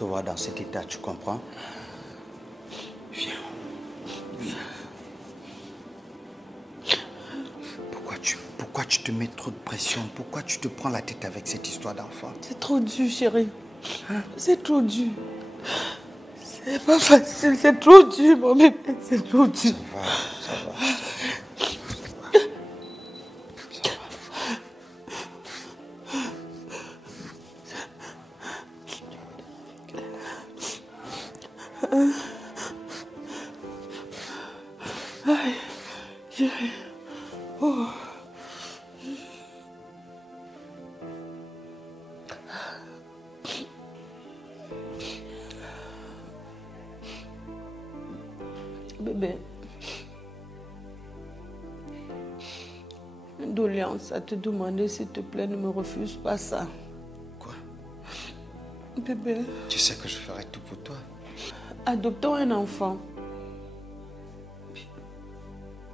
te voir dans cet état, tu comprends? Viens. Viens. Pourquoi tu te mets trop de pression? Pourquoi tu te prends la tête avec cette histoire d'enfant? C'est trop dur, chérie. Hein? C'est trop dur. C'est pas facile, c'est trop dur, mon bébé. C'est trop dur. Ça va. Aïe, chérie. Oh. Bébé, une doléance à te demander, s'il te plaît, ne me refuse pas ça. Quoi? Bébé. Tu sais que je ferai tout pour toi. Adoptons un enfant.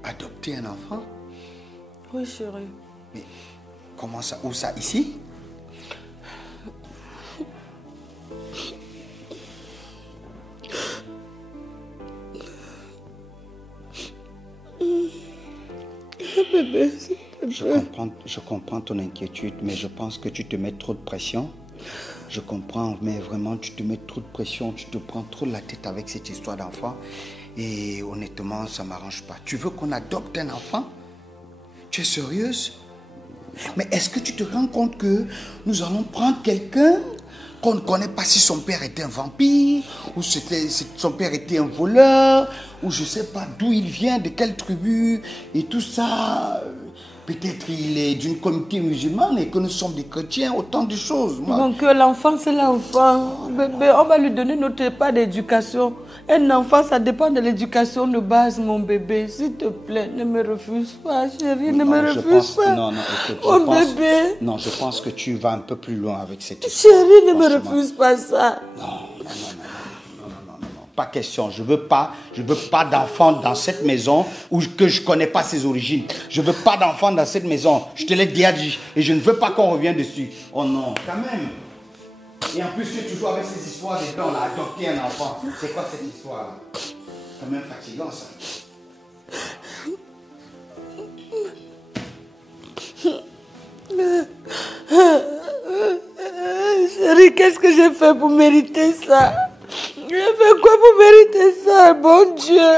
Adopter un enfant? Oui, chérie. Mais comment ça? Où ça? Ici? Bébé, je comprends ton inquiétude, mais je pense que tu te mets trop de pression. Je comprends, mais vraiment, tu te mets trop de pression, tu te prends trop la tête avec cette histoire d'enfant. Et honnêtement, ça ne m'arrange pas. Tu veux qu'on adopte un enfant? Tu es sérieuse? Mais est-ce que tu te rends compte que nous allons prendre quelqu'un qu'on ne connaît pas, si son père était un vampire, ou son père était un voleur, ou je ne sais pas d'où il vient, de quelle tribu, et tout ça. Peut-être il est d'une communauté musulmane et que nous sommes des chrétiens, autant de choses. Moi. Donc l'enfant, c'est l'enfant. Bébé, on va lui donner notre part d'éducation. Un enfant, ça dépend de l'éducation de base, mon bébé. S'il te plaît, ne me refuse pas, chérie, ne me refuse pas. Non, écoute, bébé. Non, je pense que tu vas un peu plus loin avec cette histoire. Chérie, ne me refuse pas ça. Non. Pas question. Je veux pas d'enfant dans cette maison où que je connais pas ses origines. Je veux pas d'enfant dans cette maison. Je te l'ai déjà dit et je ne veux pas qu'on revienne dessus. Oh non, quand même. Et en plus que tu joues avec ces histoires de on a adopté un enfant. C'est quoi cette histoire-là? Quand même fatigant ça. Chérie, qu'est-ce que j'ai fait pour mériter ça? J'ai fait quoi pour mériter ça, bon Dieu?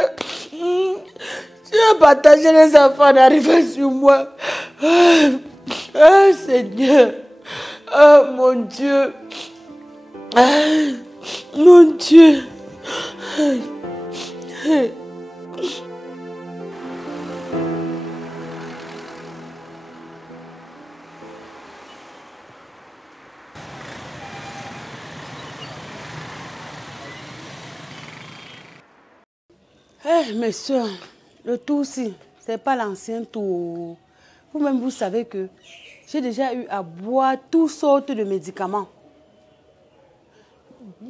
Tu as partagé les enfants d'arriver sur moi. Ah, Seigneur. Oh, mon Dieu. Mon Dieu. Mes soeurs, le tout aussi, c'est pas l'ancien tour. Vous-même, vous savez que j'ai déjà eu à boire toutes sortes de médicaments.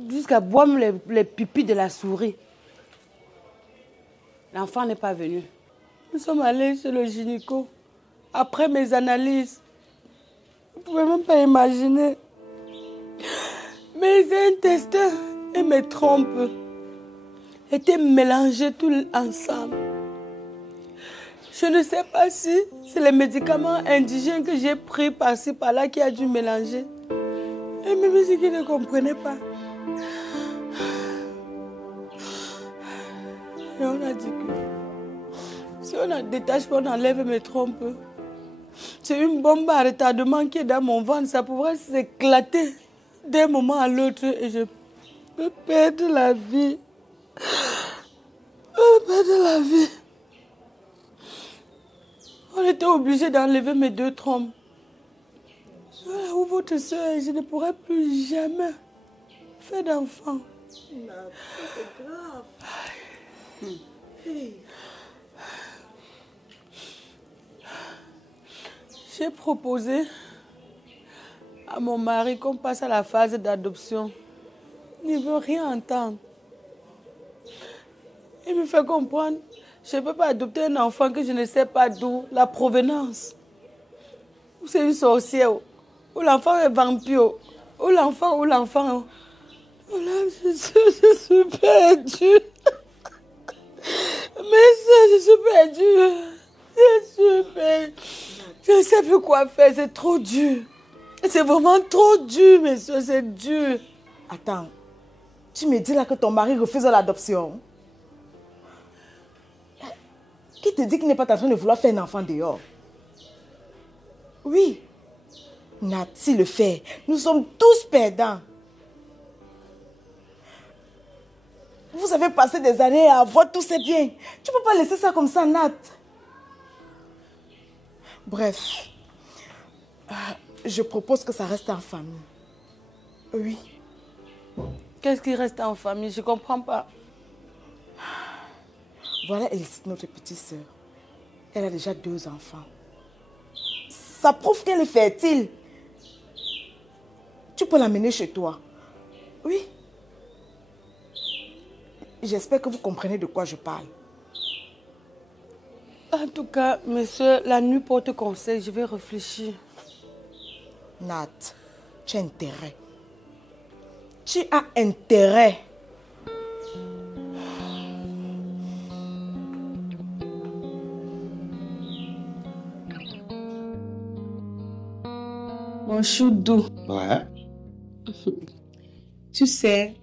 Jusqu'à boire les pupilles de la souris. L'enfant n'est pas venu. Nous sommes allés chez le gynéco. Après mes analyses, vous ne pouvez même pas imaginer. Mes intestins et mes trompes étaient mélangés tous ensemble. Je ne sais pas si c'est les médicaments indigènes que j'ai pris par-ci, par-là qui a dû mélanger. Et même si qui ne comprenait pas. Et on a dit que si on a détaché, on enlève mes trompes. C'est une bombe à retardement qui est dans mon ventre. Ça pourrait s'éclater d'un moment à l'autre et je peux perdre la vie. De la vie. On était obligé d'enlever mes 2 trompes. Ou votre soeur, je ne pourrai plus jamais faire d'enfant. C'est grave. J'ai proposé à mon mari qu'on passe à la phase d'adoption. Il ne veut rien entendre. Il me fait comprendre, je ne peux pas adopter un enfant que je ne sais pas d'où, la provenance. Ou c'est une sorcière, ou l'enfant est vampire, ou l'enfant. Voilà, je suis perdue. Mais ça, je suis perdue. Je ne sais plus quoi faire, c'est trop dur. C'est vraiment trop dur, monsieur, c'est dur. Attends, tu me dis là que ton mari refuse l'adoption? Qui te dit qu'il n'est pas en train de vouloir faire un enfant dehors? Oui. Nati le fait. Nous sommes tous perdants. Vous avez passé des années à avoir tous ces biens. Tu ne peux pas laisser ça comme ça, Nat. Bref. Je propose que ça reste en famille. Oui. Qu'est-ce qui reste en famille? Je ne comprends pas. Voilà Elisith, notre petite sœur. Elle a déjà 2 enfants. Ça prouve qu'elle est fertile. Tu peux l'amener chez toi. Oui. J'espère que vous comprenez de quoi je parle. En tout cas, monsieur, la nuit porte conseil, je vais réfléchir. Nat, tu as intérêt. Tu as intérêt. Mon choudou. Ouais. Tu sais,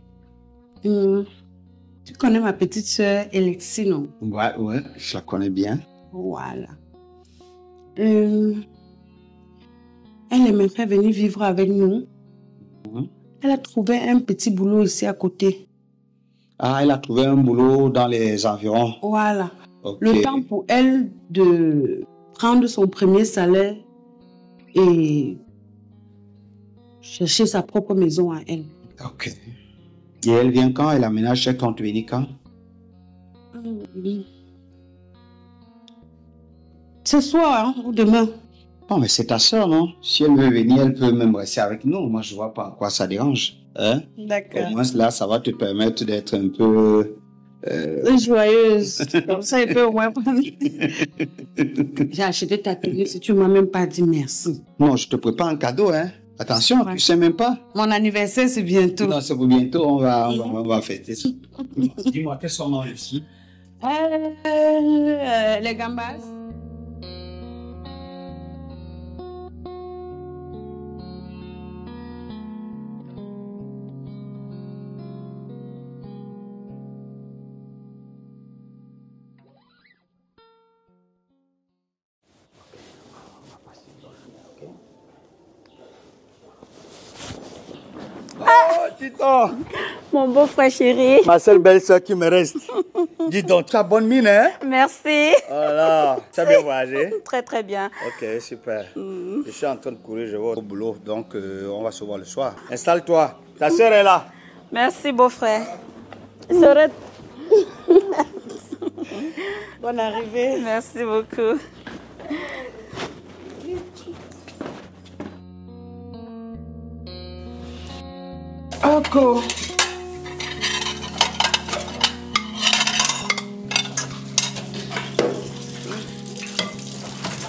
tu connais ma petite soeur Alexis, non? Ouais, je la connais bien. Voilà. Elle aimerait venir vivre avec nous. Elle a trouvé un petit boulot ici à côté. Ah, elle a trouvé un boulot dans les environs. Voilà. Ok. Le temps pour elle de prendre son premier salaire et chercher sa propre maison à elle. Ok. Et elle vient quand? Elle aménage, elle compte venir quand? Oui. Ce soir, hein, ou demain. Non, mais c'est ta soeur, non? Si elle veut venir, elle peut même rester avec nous. Moi, je vois pas en quoi ça dérange. Hein? D'accord. Au moins, là, ça va te permettre d'être un peu... Joyeuse. Comme ça, il peut au moins prendre. J'ai acheté ta tenue si tu ne m'as même pas dit merci. Non, je te prépare un cadeau, hein? Attention, Ouais. tu sais même pas. Mon anniversaire, c'est bientôt. Non, c'est pour bientôt, on va fêter ça. Dis-moi, quels sont nos ici? Les gambas. Oh, Tito, Mon beau-frère chéri. ma seule belle-sœur qui me reste. Dis donc, tu as bonne mine, hein? Merci. Voilà, tu as bien voyagé? Très très bien. Ok, super. Je suis en train de courir, je vais au boulot, donc on va se voir le soir. Installe-toi, ta sœur est là. Merci beau-frère. Serait... Bonne arrivée. Merci beaucoup. Oko.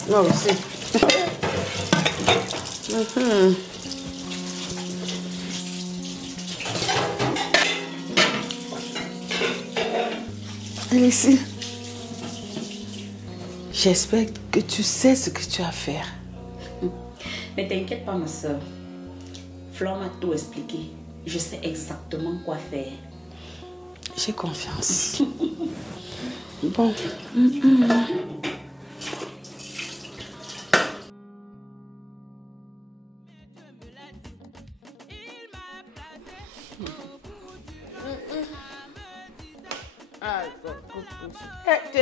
Moi aussi. Alexis, j'espère que tu sais ce que tu as à faire. Ne t'inquiète pas, ma soeur. Flore m'a tout expliqué. Je sais exactement quoi faire. J'ai confiance. Bon.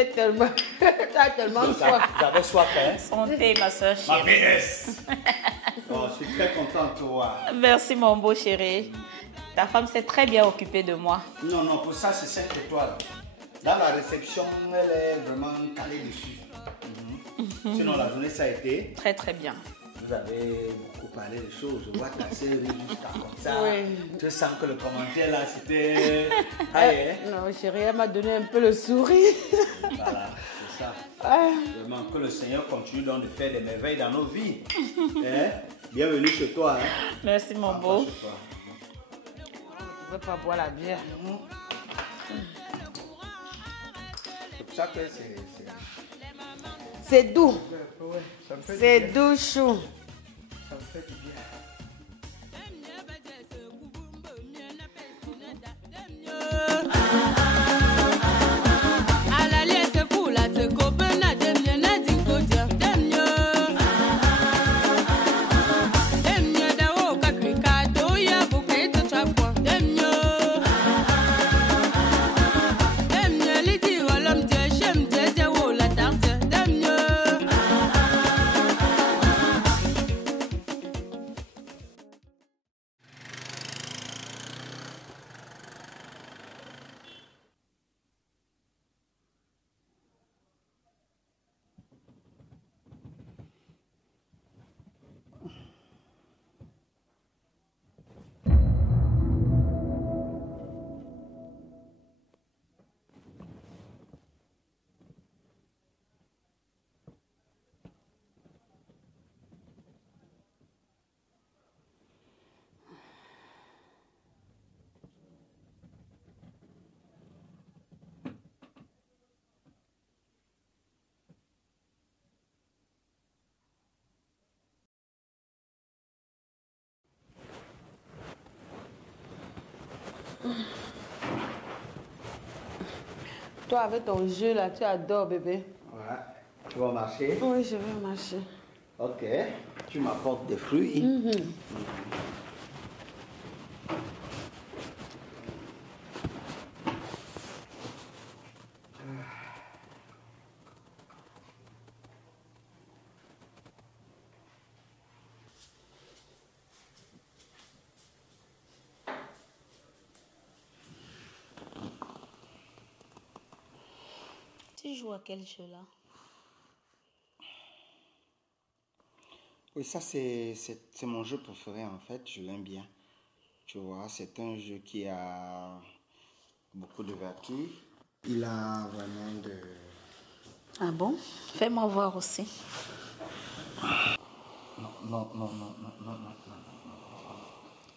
Tu as tellement soif. J'avais soif, hein? Santé, ma soeur Ma chérie. PS. Oh, je suis très content de toi. Merci, mon beau chéri. Ta femme s'est très bien occupée de moi. Non, non, pour ça, c'est 5 étoiles. Dans la réception, elle est vraiment calée dessus. Sinon, la journée, ça a été. Très, très bien. Vous avez beaucoup parlé de choses. Je vois ta sœur jusqu'à comme ça. Oui. Tu sens que le commentaire là, c'était. Aïe, hein? Non, chérie, elle m'a donné un peu le sourire. Voilà, c'est ça. Ah. Vraiment, que le Seigneur continue donc de faire des merveilles dans nos vies. Hein? Bienvenue chez toi. Hein? Merci, mon beau. Chez toi. peux pas boire la bière. C'est pour ça que C'est doux. Ouais, ça me fait C'est du bien. doux chou. Ça me fait du bien. Toi, avec ton jeu là, tu adores, bébé. Ouais. Tu vas marcher? Oui, je vais marcher. Ok. Tu m'apportes des fruits. Tu joues à quel jeu là? Oui, ça c'est mon jeu préféré en fait, je l'aime bien. Tu vois, c'est un jeu qui a beaucoup de vertus. Il a vraiment de... Ah bon? Fais-moi voir aussi. Non.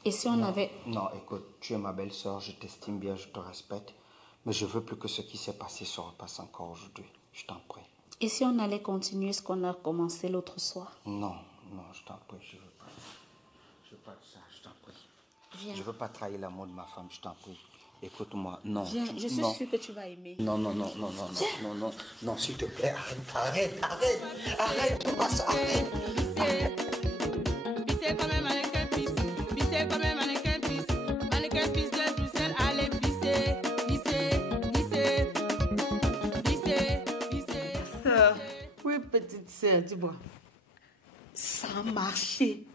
Et si on avait... Non, écoute, tu es ma belle-sœur, je t'estime bien, je te respecte. Mais je veux plus que ce qui s'est passé se repasse encore aujourd'hui. Je t'en prie. Et si on allait continuer ce qu'on a commencé l'autre soir? Non, je t'en prie, je veux pas. Je veux pas de ça, je t'en prie. Viens. Je veux pas trahir l'amour de ma femme, je t'en prie. Écoute-moi, non. Viens, je suis non. sûre que tu vas aimer. Non, s'il te plaît, arrête, Thomas, arrête. Pissez comme un mannequin pisse, pissez comme un mannequin pisse, mannequin pisse de Bruxelles, allez pisser. Sœur, oui, petite sœur, tu vois. Ça a marché.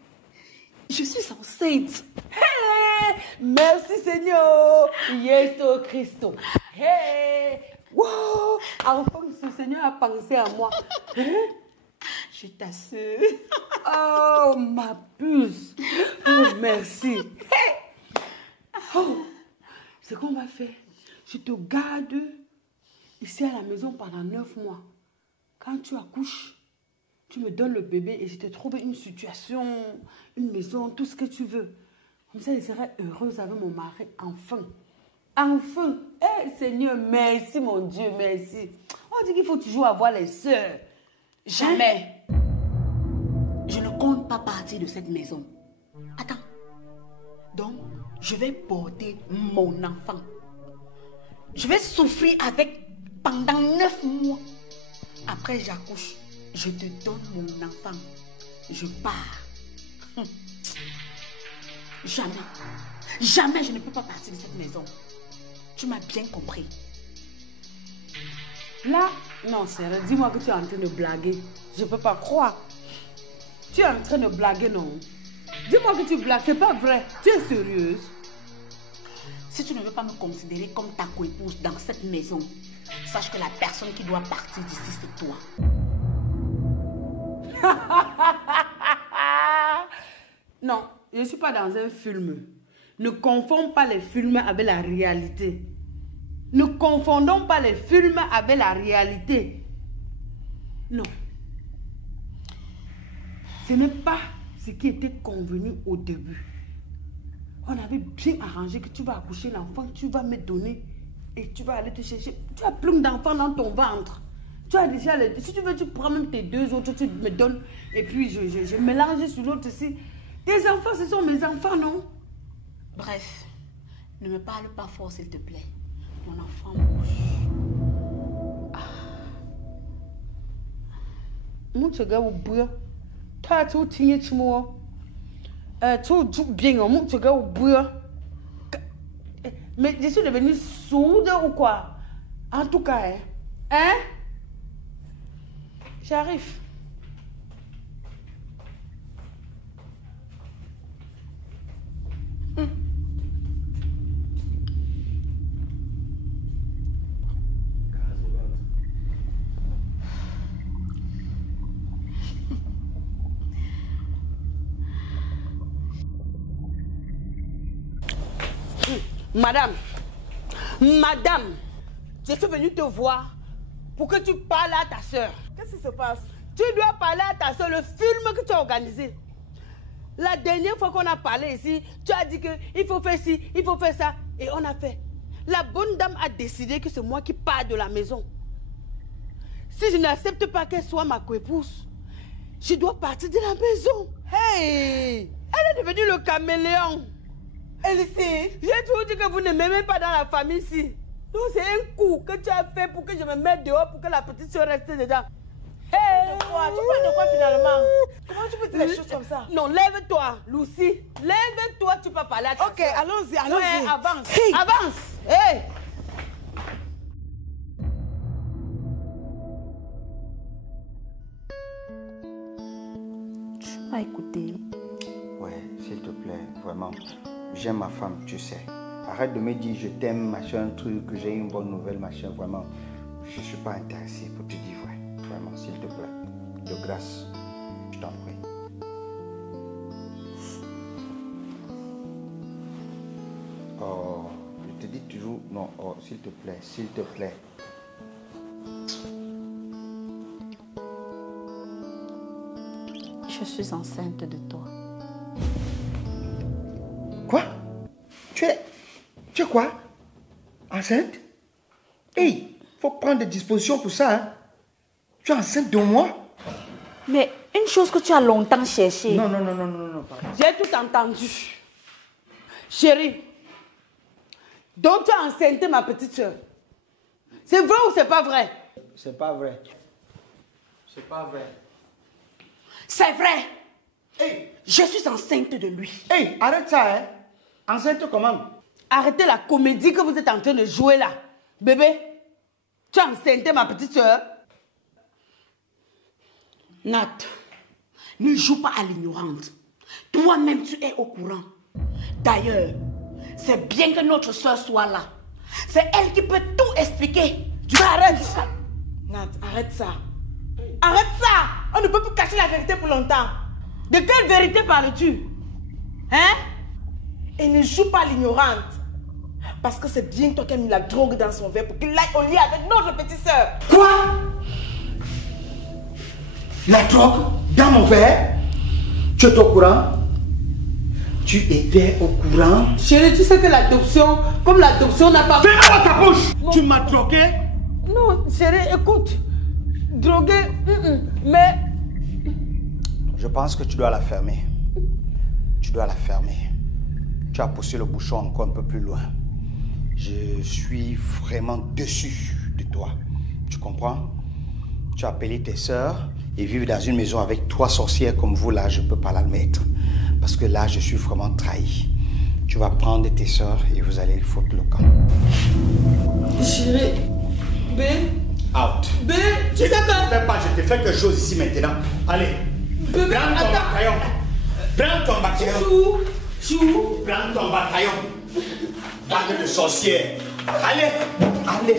Je suis enceinte. Hey, merci Seigneur. Yes, oh Christo. Hey, wow, enfin ce Seigneur a pensé à moi. Hein? Je t'assure. Oh, ma puce. Oh, merci. Hey. Oh, ce qu'on va faire, je te garde ici à la maison pendant 9 mois. Quand tu accouches, tu me donnes le bébé et je te trouve une situation, une maison, tout ce que tu veux. Comme ça, je serai heureuse avec mon mari, enfin. Enfin. Eh, Seigneur, merci, mon Dieu, merci. On dit qu'il faut toujours avoir les sœurs. Jamais. Je ne compte pas partir de cette maison. Attends. Donc, je vais porter mon enfant. Je vais souffrir avec pendant 9 mois. Après, j'accouche. Je te donne mon enfant. Je pars. Jamais. Jamais je ne peux pas partir de cette maison. Tu m'as bien compris. Là, non, sérieux, dis-moi que tu es en train de blaguer. Je ne peux pas croire. Tu es en train de blaguer, non? Dis-moi que tu blagues, c'est pas vrai. Tu es sérieuse? Si tu ne veux pas me considérer comme ta coépouse dans cette maison, sache que la personne qui doit partir d'ici, c'est toi. Non, je ne suis pas dans un film. Ne confonds pas les films avec la réalité. Ne confondons pas les films avec la réalité. Non. Ce n'est pas ce qui était convenu au début. On avait bien arrangé que tu vas accoucher l'enfant, tu vas me donner et tu vas aller te chercher. Tu as plein d'enfants dans ton ventre. Tu as déjà les... Si tu veux, tu prends même tes 2 autres, tu me donnes. Et puis, je mélange sur l'autre ici. Tes enfants, ce sont mes enfants, non? Bref, ne me parle pas fort, s'il te plaît. Mon enfant bouge. Mon gars, au bout. Tu as tout tigné, tu m'as. Tu bien, mon gars, au bout. Mais je suis devenue sourde ou quoi? En tout cas, hein? J'arrive. Madame, je suis venue te voir pour que tu parles à ta soeur. Qu'est-ce qui se passe? Tu dois parler à ta soeur, le film que tu as organisé. La dernière fois qu'on a parlé ici, tu as dit qu'il faut faire ci, il faut faire ça. Et on a fait. La bonne dame a décidé que c'est moi qui pars de la maison. Si je n'accepte pas qu'elle soit ma coépouse, je dois partir de la maison. Hey! Elle est devenue le caméléon. Elsie, j'ai toujours dit que vous ne m'aimez pas dans la famille ici. Donc c'est un coup que tu as fait pour que je me mette dehors pour que la petite soeur reste dedans. Hey! Tu parles de quoi finalement? Comment tu peux dire des choses comme ça? Non, lève-toi, Lucie. Lève-toi, tu peux parler à ta Ok, soeur. allons-y, allons-y. Ouais, avance, Hey! avance. Hey! Tu m'as écouté. Ouais, s'il te plaît, vraiment. J'aime ma femme, tu sais. Arrête de me dire je t'aime, machin, truc, que j'ai une bonne nouvelle, machin, vraiment. Je ne suis pas intéressé pour te dire vrai. Vraiment, s'il te plaît. De grâce, je t'en prie. Oh, je te dis toujours, non, oh, s'il te plaît, s'il te plaît. Je suis enceinte de toi. Quoi? Tu es quoi? Enceinte? Hey, faut prendre des dispositions pour ça, hein? Tu es enceinte de moi? Mais une chose que tu as longtemps cherchée. Non, pardon. J'ai tout entendu. Chérie, donc tu as enceinté ma petite soeur. C'est vrai ou c'est pas vrai? C'est pas vrai. C'est pas vrai. C'est vrai. Hey! Je suis enceinte de lui. Hey, arrête ça, hein? Enceinte comment? Arrêtez la comédie que vous êtes en train de jouer là. Bébé, tu as enceinté ma petite soeur? Nat, ne joue pas à l'ignorante. Toi-même, tu es au courant. D'ailleurs, c'est bien que notre soeur soit là. C'est elle qui peut tout expliquer. Arrête! Nat, arrête ça. Arrête ça! On ne peut plus cacher la vérité pour longtemps. De quelle vérité parles-tu? Hein? Et ne joue pas l'ignorante. Parce que c'est bien toi qui as mis la drogue dans son verre pour qu'il aille au lit avec notre petite soeur. Quoi? La drogue dans mon verre? Tu es au courant? Tu étais au courant? Chérie, tu sais que l'adoption, comme l'adoption n'a pas... Ferme ta bouche! Tu m'as drogué? Non, chérie, écoute. Drogué, mais... Je pense que tu dois la fermer. Tu dois la fermer. Tu as poussé le bouchon encore un peu plus loin. Je suis vraiment déçu de toi. Tu comprends? Tu as appelé tes sœurs et vivre dans une maison avec 3 sorcières comme vous, là, je ne peux pas l'admettre. Parce que là, je suis vraiment trahi. Tu vas prendre tes sœurs et vous allez foutre le camp. Chérie, B, Out. B, tu sais pas... Fais pas, je te fais quelque chose ici maintenant. Allez. Bébé, Prends ton bataillon. Prends ton bataillon. Chou. Prends ton bataillon. Bande de sorcières. Allez. Allez.